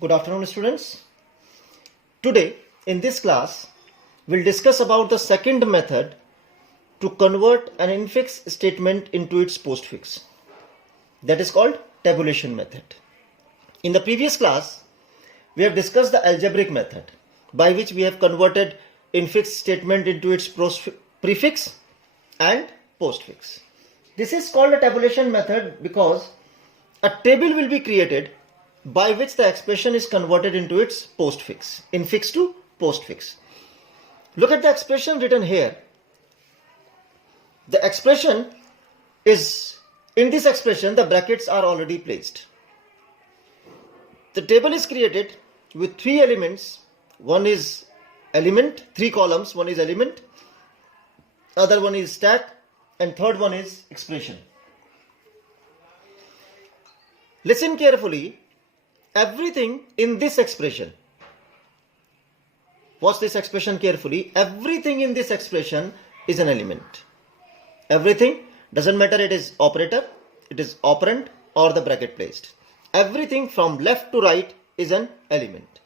Good afternoon, students. Today, in this class, we'll discuss about the second method to convert an infix statement into its postfix. That is called tabulation method. In the previous class, we have discussed the algebraic method by which we have converted infix statement into its prefix and postfix. This is called a tabulation method because a table will be created by which the expression is converted into its postfix, infix to postfix. Look at the expression written here. The expression is, in this expression, the brackets are already placed. The table is created with three elements. One is element, three columns. One is element, other one is stack, and third one is expression. Listen carefully. Everything in this expression, watch this expression carefully. Everything in this expression is an element. Everything, doesn't matter it is operator, it is operand or the bracket placed. Everything from left to right is an element.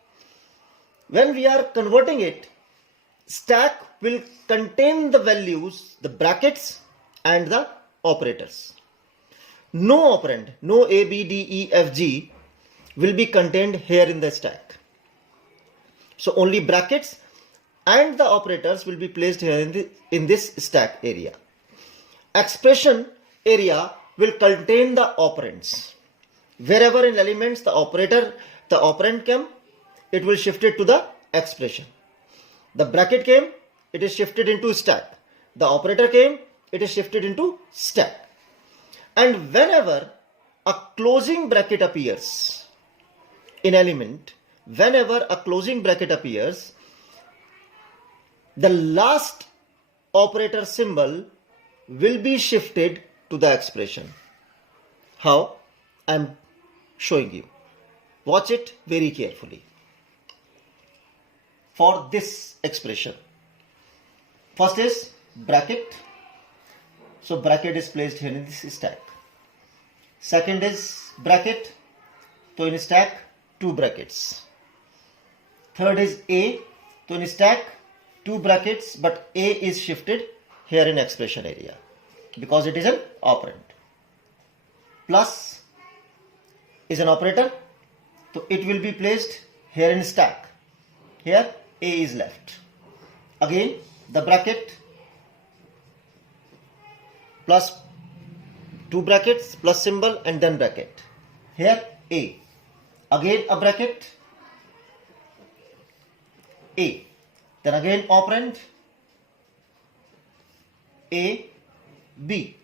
When we are converting it, stack will contain the values, the brackets and the operators. No operand, no A, B, D, E, F, G will be contained here in the stack. So only brackets and the operators will be placed here in this stack area. Expression area will contain the operands. Wherever in elements the operand came, it will shift it to the expression. The bracket came, it is shifted into stack. The operator came, it is shifted into stack. And whenever a closing bracket appears in element, whenever a closing bracket appears, the last operator symbol will be shifted to the expression. How? I am showing you. Watch it very carefully. For this expression, first is bracket. So bracket is placed here in this stack. Second is bracket. So in stack, two brackets. Third is A. So in stack, two brackets, but A is shifted here in expression area because it is an operand. Plus is an operator, so it will be placed here in stack. Here A is left. Again the bracket plus two brackets plus symbol and then bracket. Here A. Again a bracket A. Then again operand A, B.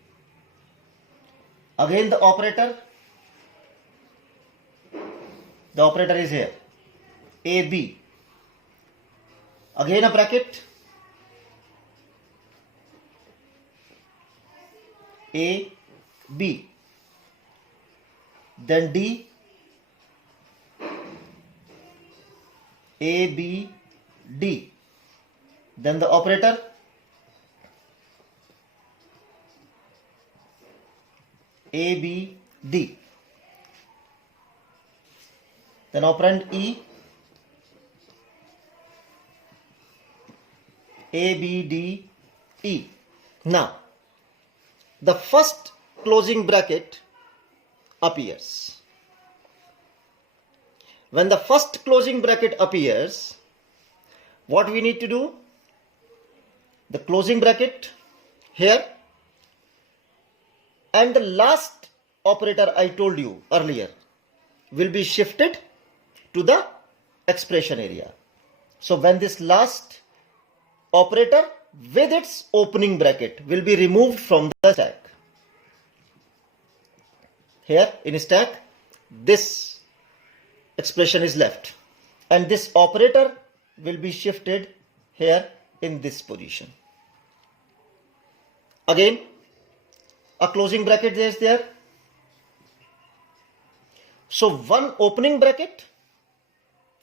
Again the operator. The operator is here. A, B. Again a bracket. A, B. Then D. A, B, D. Then the operator. A, B, D. Then operand E. A, B, D, E. Now, the first closing bracket appears. When the first closing bracket appears, what we need to do? The closing bracket here and the last operator I told you earlier will be shifted to the expression area. So when this last operator with its opening bracket will be removed from the stack. Here in stack, this expression is left and this operator will be shifted here in this position. Again a closing bracket is there. So one opening bracket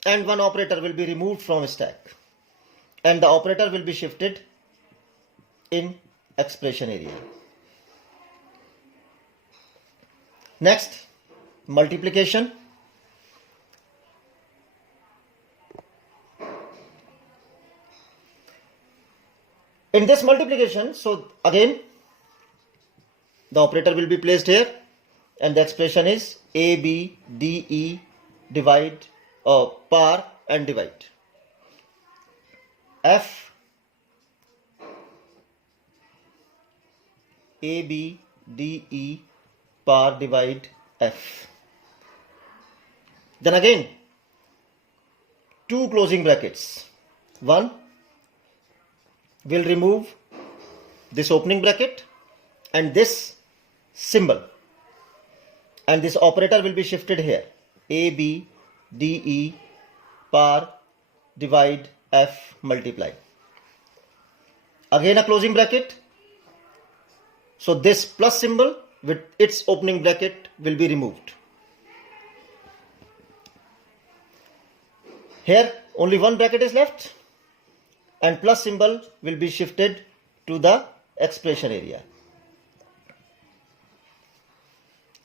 and one operator will be removed from stack and the operator will be shifted in expression area. Next, multiplication. In this multiplication, so again the operator will be placed here and the expression is A, B, D, E divide par and divide. F A, B, D, E par divide F. Then again two closing brackets. One will remove this opening bracket and this symbol, and this operator will be shifted here. A, B, D, E par divide F multiply. Again a closing bracket. So this plus symbol with its opening bracket will be removed. Here only one bracket is left and plus symbol will be shifted to the expression area.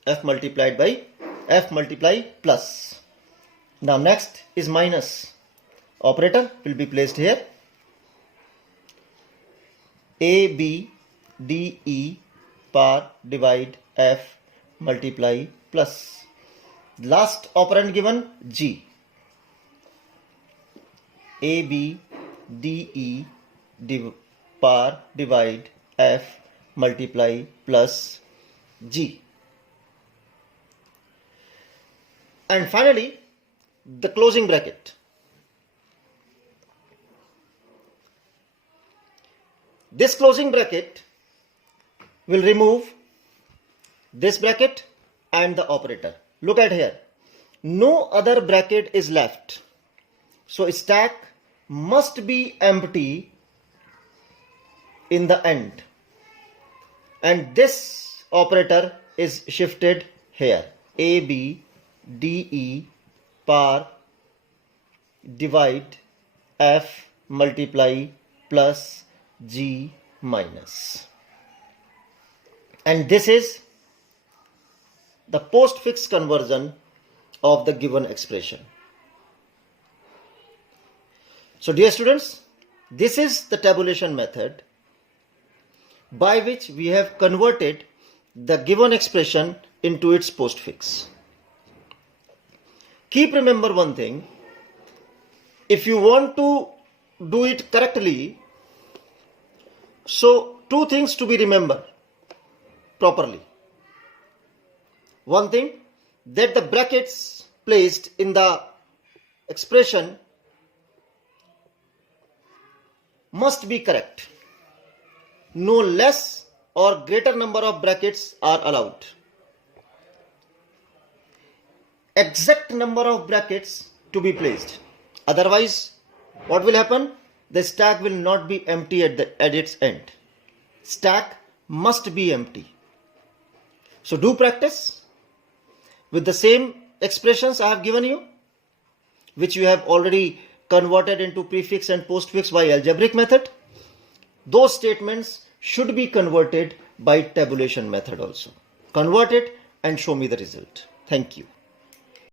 F multiplied by F multiply plus. Now next is minus. Operator will be placed here. A, B, D, E par divide F multiply plus. Last operand given G. A, B, D, E par divide F multiply plus G. And finally the closing bracket. This closing bracket will remove this bracket and the operator. Look at here. No other bracket is left. So stack must be empty in the end. And this operator is shifted here. A, B, D, E par divide F multiply plus G minus. And this is the postfix conversion of the given expression. So dear students, this is the tabulation method by which we have converted the given expression into its postfix. Keep remember one thing, if you want to do it correctly, so two things to be remembered properly. One thing, that the brackets placed in the expression must be correct. No less or greater number of brackets are allowed. Exact number of brackets to be placed. Otherwise, what will happen? The stack will not be empty at its end. Stack must be empty. So do practice with the same expressions I have given you, which you have already converted into prefix and postfix by algebraic method. Those statements should be converted by tabulation method also. Convert it and show me the result. Thank you.